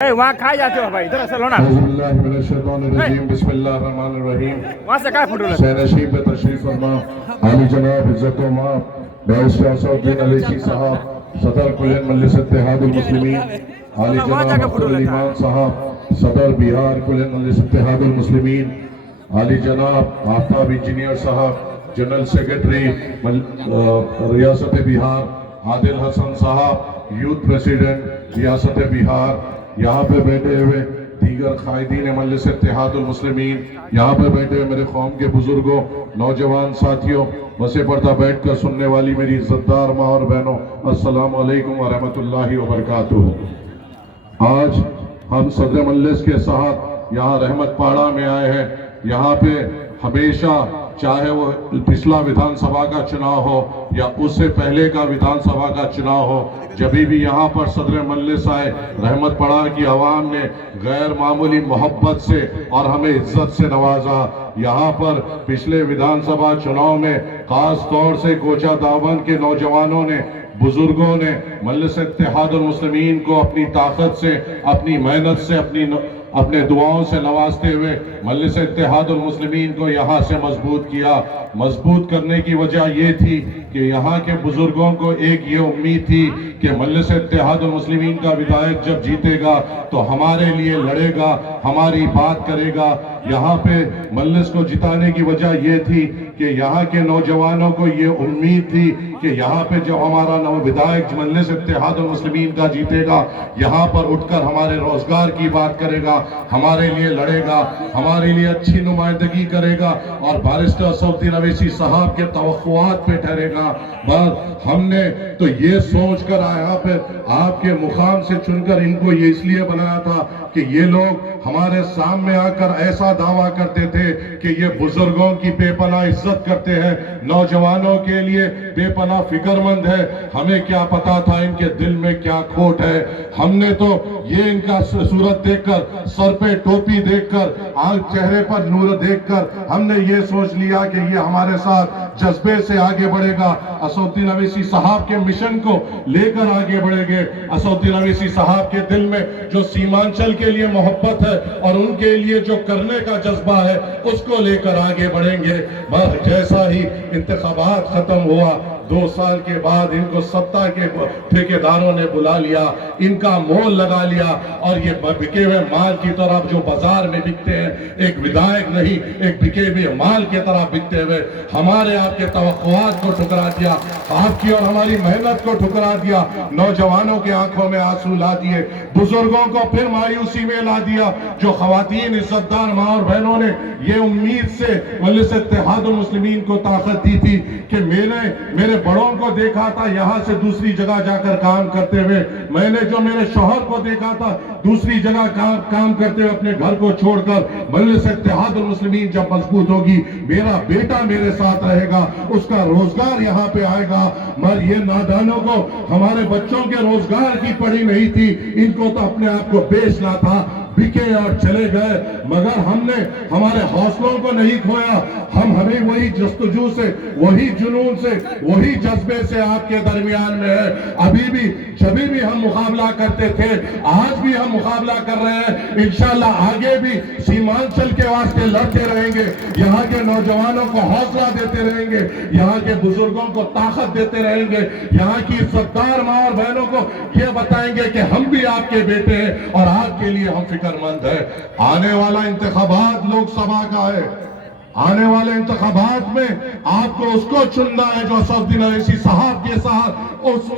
وہاں کھائے جاتے ہو بھائی ادھر اصل ہونا بسم اللہ الرحمن الرحیم وہاں سے کہاں فوٹو لگا سینشیب پہ تشریف فرما عالی جناب عزت و ماں بیرسٹر اسد الدین اویسی صاحب صدر کلین مجلس اتحاد المسلمین عالی جناب اختر علی مان صاحب صدر بہار کلین مجلس اتحاد المسلمین عالی جناب آفتاب انجینئر صاحب جنرل سیکرٹری ریاست بہار عادل حسن صاحب یوتھ پریسیڈنٹ ریاست بہار یہاں پہ بیٹھے ہوئے دیگر قائدین مجلس اتحاد المسلمین یہاں پہ بیٹھے ہوئے میرے قوم کے بزرگوں نوجوان ساتھیوں بسے پردہ بیٹھ کر سننے والی میری عزتدار ماں اور بہنوں السلام علیکم ورحمۃ اللہ وبرکاتہ۔ آج ہم صدر مجلس کے ساتھ یہاں رحمت پاڑا میں آئے ہیں۔ یہاں پہ ہمیشہ چاہے وہ پچھلا ویدھان سبھا کا چناؤ ہو یا اس سے پہلے کا ویدھان سبھا کا چناؤ ہو، جبھی بھی یہاں پر صدر مجلس آئے رحمت پاڑا کی عوام نے غیر معمولی محبت سے اور ہمیں عزت سے نوازا۔ یہاں پر پچھلے ویدھان سبھا چناؤ میں خاص طور سے کوچہ دامن کے نوجوانوں نے بزرگوں نے مجلس اتحاد المسلمین کو اپنی طاقت سے اپنی محنت سے اپنے دعاؤں سے نوازتے ہوئے مجلس اتحاد المسلمین کو یہاں سے مضبوط کیا۔ مضبوط کرنے کی وجہ یہ تھی کہ یہاں کے بزرگوں کو ایک یہ امید تھی کہ مجلس اتحاد المسلمین کا ودائق جب جیتے گا تو ہمارے لیے لڑے گا، ہماری بات کرے گا۔ یہاں پہ مجلس کو جتانے کی وجہ یہ تھی کہ یہاں کے نوجوانوں کو یہ امید تھی کہ یہاں پہ جب ہمارا ودائق مجلس اتحاد المسلمین کا جیتے گا یہاں پر اٹھ کر ہمارے روزگار کی بات کرے گا، ہمارے لیے لڑے گا، ہمارے لیے اچھی نمائندگی کرے گا اور بیرسٹر اسد الدین اویسی صاحب کے توقعات پہ ٹھہرے گا۔ بس ہم نے تو یہ سوچ کر یہاں پہ آپ کے مقام سے چن کر ان کو یہ اس لیے بنایا تھا کہ یہ لوگ ہمارے سامنے آ کر ایسا دعویٰ کرتے تھے کہ یہ بزرگوں کی بے پناہ عزت کرتے ہیں، نوجوانوں کے لیے بے پناہ فکر مند ہے۔ ہمیں کیا پتا تھا ان کے دل میں کیا کھوٹ ہے۔ ہم نے تو یہ ان کا صورت دیکھ کر، سر پہ ٹوپی دیکھ کر، چہرے پر نور دیکھ کر ہم نے یہ سوچ لیا کہ یہ ہمارے ساتھ جذبے سے آگے بڑھے گا، اسد الدین اویسی صاحب کے مشن کو لے کر آگے بڑھیں گے۔ اسد الدین اویسی صاحب کے دل میں جو سیمانچل کے لیے محبت ہے اور ان کے لیے جو کرنے کا جذبہ ہے اس کو لے کر آگے بڑھیں گے۔ بس جیسا ہی انتخابات ختم ہوا 2 سال کے بعد ان کو سطح کے ٹھیکیداروں نے بلا لیا، ان کا مول لگا لیا اور یہ بکے ہوئے مال کی طرح جو بازار میں بکتے ہیں، ایک ودائق نہیں ایک بکے ہوئے مال کی طرح بکتے ہوئے ہمارے آپ کے توقعات کو ٹھکرا دیا، آپ کی اور ہماری محنت کو ٹھکرا دیا، نوجوانوں کے آنکھوں میں آنسو لا دیے، بزرگوں کو پھر مایوسی میں لا دیا۔ جو خواتین عزتدار ماں اور بہنوں نے یہ امید سے مجلس اتحاد المسلمین کو طاقت دی تھی کہ میرے بڑوں کو دیکھا تھا یہاں سے دوسری جگہ جا کر کام کرتے ہوئے، میں نے جو میرے شوہر کو دیکھا تھا دوسری جگہ کام کرتے ہوئے اپنے گھر کو چھوڑ کر، مجلس اتحاد المسلمین جب مضبوط ہوگی میرا بیٹا میرے ساتھ رہے گا، اس کا روزگار یہاں پہ آئے گا۔ مگر یہ نادانوں کو ہمارے بچوں کے روزگار کی پڑی نہیں تھی، ان کو تو اپنے آپ کو بیچنا تھا، بکے اور چلے گئے۔ مگر ہم نے ہمارے حوصلوں کو نہیں کھویا، ہمیں وہی جستجو سے، وہی جنون سے، وہی جذبے سے آپ کے درمیان میں ہے۔ ابھی بھی جبھی بھی ہم مقابلہ کرتے تھے، آج بھی ہم مقابلہ کر رہے ہیں، انشاءاللہ آگے بھی سیمانچل کے واسطے لڑتے رہیں گے، یہاں کے نوجوانوں کو حوصلہ دیتے رہیں گے، یہاں کے بزرگوں کو طاقت دیتے رہیں گے، یہاں کی عزتدار ماں اور بہنوں کو یہ بتائیں گے کہ ہم بھی آپ کے بیٹے ہیں اور آپ کے لیے ہم فکر مند ہیں۔ آنے والا انتخابات لوک سبھا کا ہے، آنے والے انتخابات میں آپ کو اس کو چننا ہے جو اسد الدین اویسی صاحب کے ساتھ اس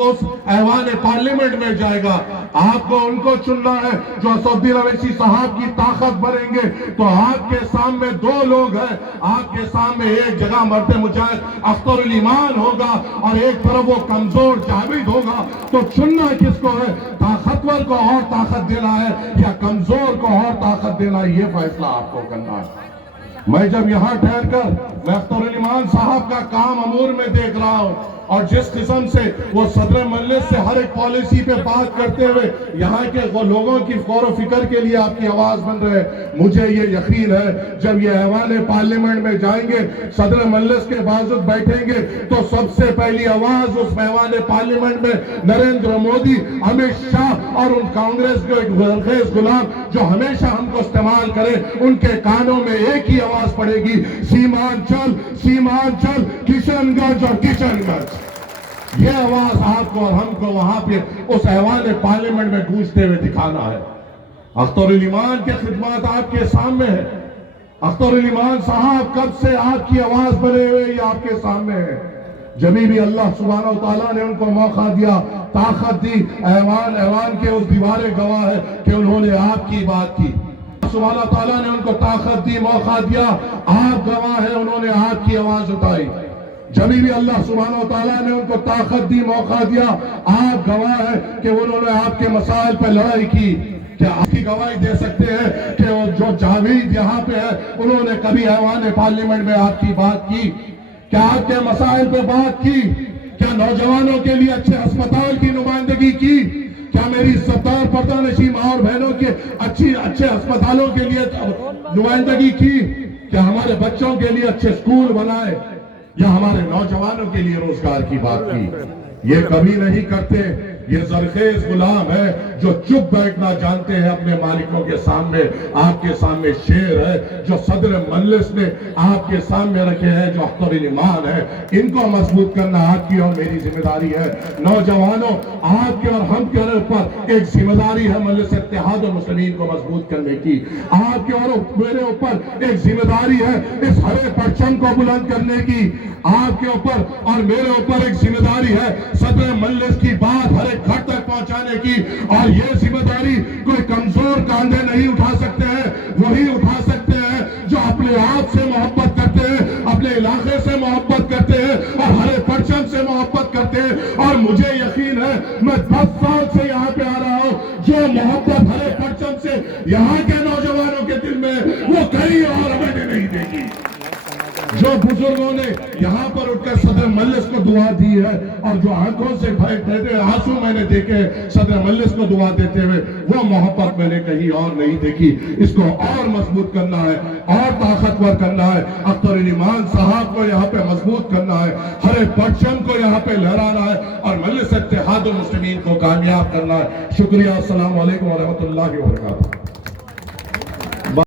ایوان پارلیمنٹ میں جائے گا۔ آپ کو ان کو چننا ہے جو اسد الدین اویسی صاحب کی طاقت بنیں گے۔ تو آپ کے سامنے 2 لوگ ہیں، آپ کے سامنے ایک جگہ مرد مجاہد اختر علی مان ہوگا اور ایک طرف وہ کمزور جاوید ہوگا۔ تو چننا کس کو ہے؟ طاقتور کو اور طاقت دینا ہے یا کمزور کو اور طاقت دینا ہے؟ یہ فیصلہ آپ کو کرنا ہے۔ میں جب یہاں ٹھہر کر میں اختر علی مان صاحب کا کام امور میں دیکھ رہا ہوں اور جس قسم سے وہ صدر مجلس سے ہر ایک پالیسی پہ بات کرتے ہوئے یہاں کے لوگوں کی غور و فکر کے لیے آپ کی آواز بن رہے ہیں، مجھے یہ یقین ہے جب یہ ایوان پارلیمنٹ میں جائیں گے، صدر مجلس کے بازو بیٹھیں گے، تو سب سے پہلی آواز اس ایوان پارلیمنٹ میں نریندر مودی، امت شاہ اور ان کانگریس کے ایک غرخیز غلام جو ہمیشہ ہم کو استعمال کرے، ان کے کانوں میں ایک ہی آواز پڑے گی، سیمانچل سیمانچل، کشن گنج اور کشن گنج۔ یہ آواز آپ کو اور ہم کو وہاں پہ اس ایوان پارلیمنٹ میں گونجتے ہوئے دکھانا ہے۔ اختر الایمان کے خدمات آپ کے سامنے ہیں۔ اختر الایمان صاحب کب سے آپ کی آواز بنے ہوئے یہ آپ کے سامنے ہے۔ جبھی بھی اللہ سبحانہ وتعالیٰ نے ان کو موقع دیا، طاقت دی، ایوان کے اس دیوارے گواہ ہے کہ انہوں نے آپ کی بات کی۔ سبحانہ تعالیٰ نے ان کو طاقت دی، موقع دیا، آپ گواہ ہیں، انہوں نے آپ کی آواز اٹھائی۔ جبھی بھی اللہ سبحانہ وتعالیٰ نے ان کو طاقت دی، موقع دیا، آپ گواہ ہیں کہ انہوں نے آپ کے مسائل پہ لڑائی کی۔ کیا آپ کی گواہی دے سکتے ہیں کہ جو جاوید یہاں پہ ہے انہوں نے کبھی ایوان پارلیمنٹ میں آپ کی بات کی؟ کیا آپ کے مسائل پہ بات کی؟ کیا نوجوانوں کے لیے اچھے ہسپتال کی نمائندگی کی؟ کیا میری عزتدار پردہ نشین ماں اور بہنوں کے اچھے ہسپتالوں کے لیے نمائندگی کی؟ کیا ہمارے بچوں کے لیے اچھے سکول بنائے یا ہمارے نوجوانوں کے لیے روزگار کی بات کی؟ یہ کبھی نہیں کرتے۔ یہ زرخیز غلام ہے جو چپ بیٹھنا جانتے ہیں اپنے مالکوں کے سامنے۔ آپ کے سامنے شیر ہے جو صدر مجلس نے آپ کے سامنے رکھے ہیں، جو اختر الایمان ہے۔ ان کو مضبوط کرنا آپ کی اور میری ذمہ داری ہے۔ نوجوانوں، آپ کے اور ہم کے اوپر ایک ذمہ داری ہے مجلس اتحاد المسلمین کو مضبوط کرنے کی۔ آپ کے اور میرے اوپر ایک ذمہ داری ہے اس ہرے پرچم کو بلند کرنے کی۔ آپ کے اوپر اور میرے اوپر ایک ذمہ داری ہے صدر مجلس کی بات ہر ایک گھر تک پہنچانے کی، اور یہ ذمہ داری کوئی کمزور کاندھے نہیں اٹھا سکتے ہیں، وہی اٹھا سکتے ہیں جو اپنے آپ سے محبت کرتے ہیں، اپنے علاقے سے محبت کرتے ہیں اور ہر ایک پرچم سے محبت کرتے ہیں۔ اور مجھے یقین ہے میں 10 سال سے یہاں پہ آ رہا ہوں، جو محبت ہر ایک پرچم سے یہاں کے نوجوانوں کے دل میں وہ کہیں اور ہمیں نہیں دیکھی۔ جو بزرگوں نے یہاں پر اٹھ کر صدر مجلس کو دعا دی ہے اور جو آنکھوں سے آنسو میں نے دیکھے صدر مجلس کو دعا دیتے ہوئے، وہ محبت میں نے کہیں اور نہیں دیکھی۔ اس کو اور مضبوط کرنا ہے، اور طاقتور کرنا ہے۔ اختر الایمان صاحب کو یہاں پہ مضبوط کرنا ہے، ہر ایک پرچم کو یہاں پہ لہرانا ہے اور مجلس اتحاد المسلمین کو کامیاب کرنا ہے۔ شکریہ، السلام علیکم ورحمۃ اللہ وبرکاتہ۔